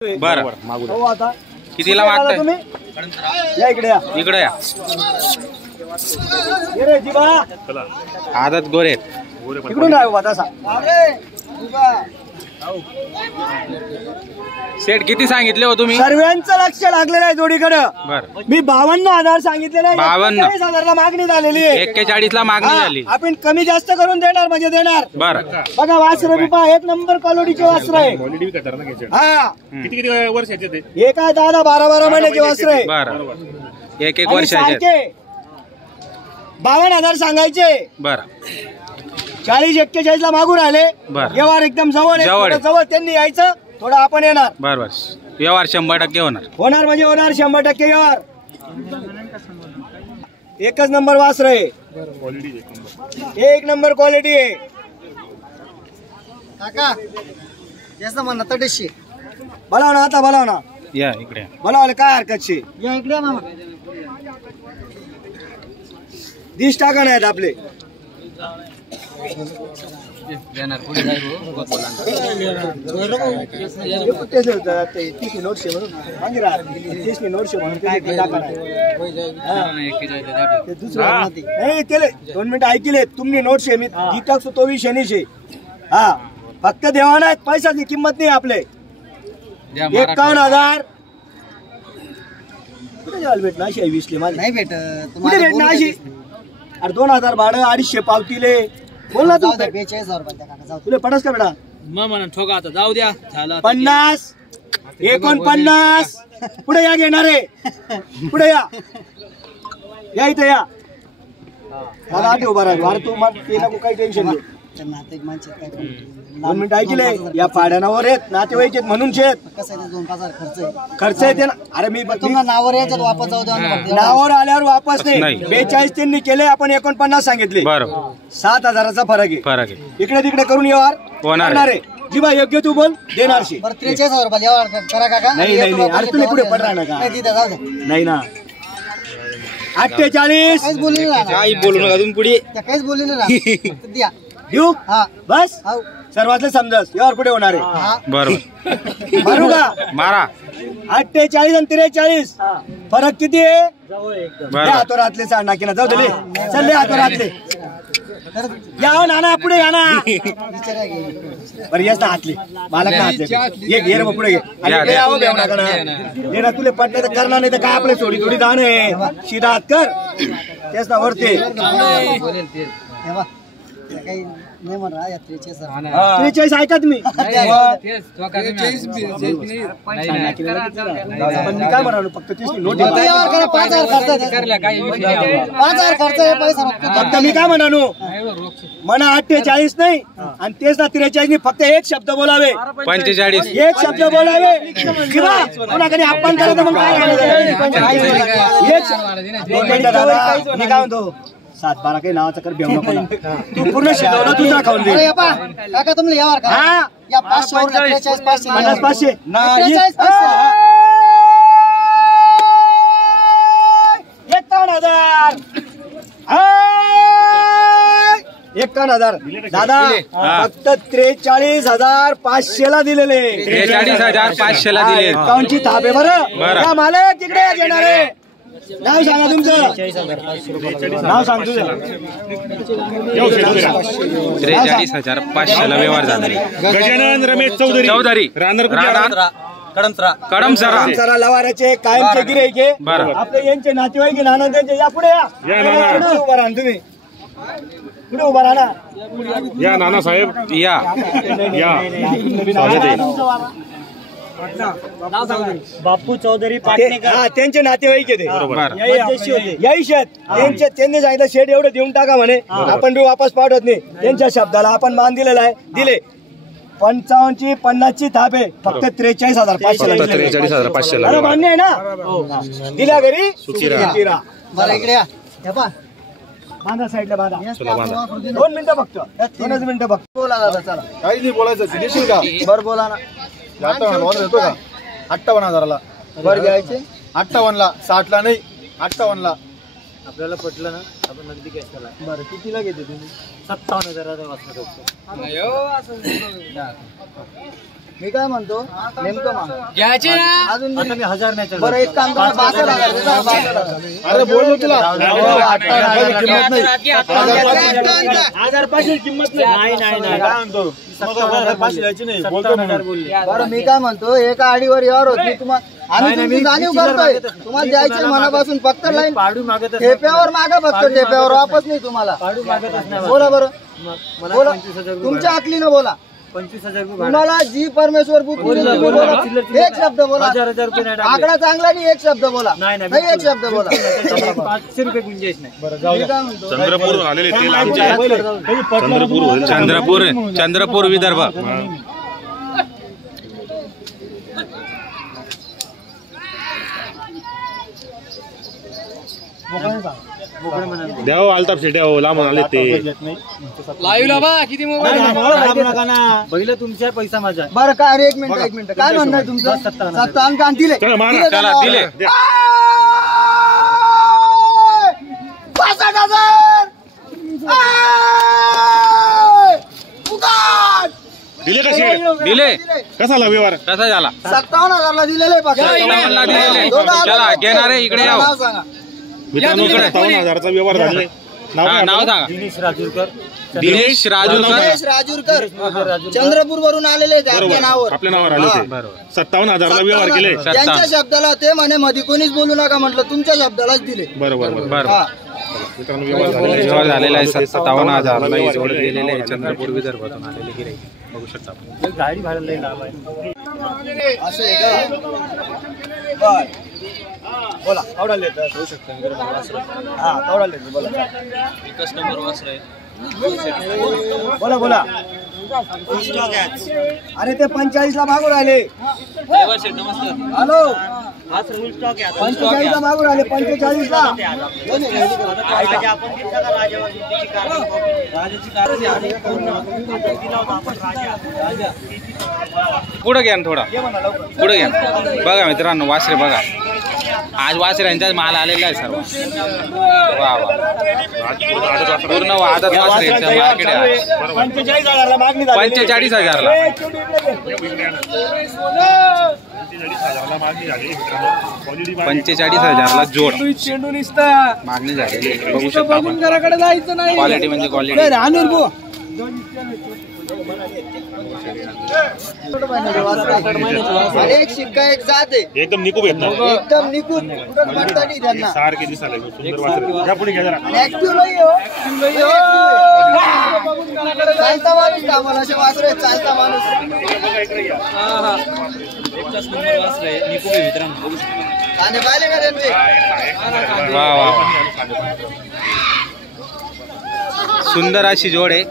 बरं हो आता कितीला मागताय तुम्ही या इकडे या इकडे या ये रे जीवा आदत गोरे इकडून आहे बाबा तसा सेट किती सांगितले हो तुम्ही? सर्वांचं लक्ष लागलेलं आहे जोडीकडे. बरं मी 52,000 सांगितलेले आहे. 52,000 मागणी झालेली आहे. 41 ला मागणी झाली. आपण कमी जास्त करून देणार म्हणजे देणार. बरं बघा वासर बी पहा एक नंबर क्वालिटीचे वासर आहे. हा किती किती वर्षाचे ते? हे काय 10-12 महिन्याचे वासर आहे. बरं एक वर्षाचे 52,000 सांगायचे. बरं 40-41 ला मागून आले. बरं. व्यवहार एकदम जवळ आहे. जवळ त्यांनी यायचं थोडं आपण येणार. बरं व्यवहार 100% होणार म्हणजे होणार 100% व्यवहार. एकच नंबर वासर आहे. एक नंबर क्वालिटी आहे. काका जास्त म्हणा तटेशी बोलाव ना आता बोलाव ना या इकडे बोलावले काय हरकत शे या इकडे मामा दिस टाका नाहीत आपले नाही केले 2 मिनिटं ऐकले तुम्ही नोटशे मी जितक तो विषय शनीशे. हा फक्त देवा नाही पैशाची किंमत नाही आपले. 51,000 कुठे द्यायला भेटणं अशी आहे 20 माझी नाही भेटत कुठे भेटणं अशी. अरे 2,000 भाडं 250 पावतीले बोल ना तू. 42,000 रुपये तुला पडस का बेटा म्हणा ठोका आता जाऊ द्या 50 49 पुढे या घेणारे पुढे या इथे या मला आधी उभा राहा. अरे तू मग ते नको काही टेन्शन घेऊ. 2 मिनिटं ऐकले या पाड्यानावर येत नातेवाईक आहेत म्हणून शेत खर्च येते ना. अरे मी नावावर यायच्यात वापस जाऊ द्या. नावावर आल्यावर वापस नाही. 42 त्यांनी केले आपण 49 सांगितले. बरं 7,000चा फरक आहे. इकडे तिकडे करून व्यवहार होणार आहे. जीवा योग्य तू बोल देणार 43,000 रुपये व्यवहार करा काका. नाही अरे तुला पुढे पड राहणार का नाही ना. 48 काहीच बोलले बोलू नका तुम्ही पुढे काहीच बोलले ना देऊ बस सर्वातलं समजस यावर पुढे होणार आहे. बरोबर मारू का मारा 48 आणि 43 फरक किती आहे. हातोरातले नाकीना जाऊ दे चल हातोरातले या नाना पुढे या ना बरं येस ना हातले मालक ना हातले ये घे रे पुढे घे ना तुले पटले तर करणार नाही तर काय आपले थोडी थोडी दाण आहे शिदा हात कर तेच ना वरते 43 ऐका तुम्ही पण मी काय म्हणा फक्त 30 नोट 5,000 खर्च फक्त मी काय म्हणा म्हणा 48 नाही आणि तेच ना 43 फक्त एक शब्द बोलावे 45 एक शब्द बोलावे किंवा कोणाकडे आपण करायचं मग काय मी काय म्हणतो 7-12 काही नावाचा कर भेव नको तू पूर्ण शिकवलं तुझा खाऊन दे काका तुम्ही यावर का या 500 नाही 51,000 दादा फक्त 43,500 ला दिलेले 43,500 ला दिले. अकाउंटची थाप आहे बरं मालक तिकडे घेणार आहे. नाव सांगा तुमचं नाव सांग तुझं 43,500 ला व्यवहार झाला. गजानन रमेश चौधरी कडमसरा लवाराचे कायमचे गिऱ्हाईके आपले यांचे नातेवाईक नाना त्यांचे या पुढे या उभा राहा तुम्ही पुढे उभा राहा या नाना साहेब या बापू चौधरी त्यांचे नातेवाईक येते याही शेत त्यांनी सांगितलं शेड एवढं देऊन टाका म्हणे आपण बी वापस पाठवत नाही. त्यांच्या शब्दाला आपण मान दिलेला आहे दिले 55ची 50ची थाप आहे फक्त 43,500 मान्य आहे ना दिल्या घरी इकडे बांधा साईडला बांधा 2 मिनिटं फक्त 2 मिनिटं फक्त बोला दादा चला काही नाही बोलायचं देशील का बरं बोला ना 58,000ला वर घ्यायचे 58ला 60ला नाही 58ला आपल्याला पटलं ना आपण नगदी कॅश करा. बरं कितीला घेते तुम्ही 57,000 मी काय म्हणतो नेमकं माग घ्यायचे ना अजून आता मी 1000 नाही बरं एक काम करा 62,000 देता, 62,000. अरे बोललो तुला किंमत नाही. 1500 किंमत नाही काय म्हणतो मग 500 द्यायची नाही बोलतो म्हणून. बरं मी काय म्हणतो एका आडीवर यावर होत मी तुम्हाला आम्ही तुमची जाणीव करतोय तुम्हाला द्यायचे मनापासून फक्त लाईन ठेप्यावर मागा फक्त ठेप्यावर वापस नाही तुम्हाला बोला बरं बोला तुमच्या अकलीनं बोला 25,000 रुपये तुम्हाला जी परमेश्वर बुक एक शब्द बोला 1000 रुपये नाही आकडा चांगला नाही एक शब्द बोला नाही एक शब्द बोला 500 रुपये गुंजाईश नाही. मी काय म्हणतो चंद्रपूर आलेले तेल आमचे चंद्रपूर विदर्भ. द्याव आलताप शेट्या लांबून आले ते लाईव्ह ला बा किती मोबाईल पहिलं तुमचा पैसा माझा. बरं काय अरे एक मिनिट काय म्हणणं आहे तुमचं 57 का दिले चला मारा. दिले चला का? दिले. 65,000 दिले कसे दिले. कसा आला व्यवहार कसा झाला? 57,000 ला दिलेले बघा. 57,000 ला दिलेले. चला घेणारे इकडे याव. नाव सांगा मित्रांनो 57,000चा व्यवहार झाले. हा, नाव सांगा. दिनेश राजूरकर दिनेश राजूरकर. दिनेश राजूरकर चंद्रपूर वरून आलेले आहेत आपल्या बरोबर नावावर आपल्या नावावर आले होते. 57,000ला व्यवहार केले. त्यांच्या शब्दाला ते म्हणे मध्ये कोणीच बोलू नका म्हटलं तुमच्या शब्दालाच दिले बरोबर बरोबर. हा मित्रांनो व्यवहार झालेले व्यवहार झालेला आहे 57,000 ला जोड दिलेले आहे. चंद्रपूर विदर्भातून आलेले गिऱ्हाईक बघू शकता आपण. गाडी भाड्याला लई लाभ आहे. असं आहे का बर बोला आवडाल देत होऊ शकतं हा आवडाल देत बोला कस्टमर वासर आहे. बोला बोला अरे ते 45 ला मागून राहिले. ड्रायव्हर सेट नमस्कार. हॅलो हा सर फुल स्टॉक आहे. 45 ला मागून राहिले 45 ला पुढे घ्या ना थोडा पुढे घ्या. बघा मित्रांनो वासरे बघा. आज वासऱ्यांचाच माल आलेला आहे सर्व. वा वा पूर्ण आदत वासऱ्यांचं मार्केट आहे. 45,000 ला मागणी झाली. 45,000 ला. 45,000ला मागणी झाली. 45,000 ला जोड चेंडू निसता मागणी झालेली आहे. बघू शकता आपण. घराकडे जायचं नाही. क्वालिटी म्हणजे क्वालिटी. आणि एक शिक्का एक जात आहे एकदम निकूप येत ना एकदम निघून कुठं म्हणता नाही त्यांना सारखे दिसायला सुंदर वासरे. या पुढे घ्या जरा. ऍक्टिव्ह नाही हो चालता माणूस कामाला असे वासरे चालता माणूस कांदे पाहिले का त्यांचे वा वा सुंदर अशी जोड आहे.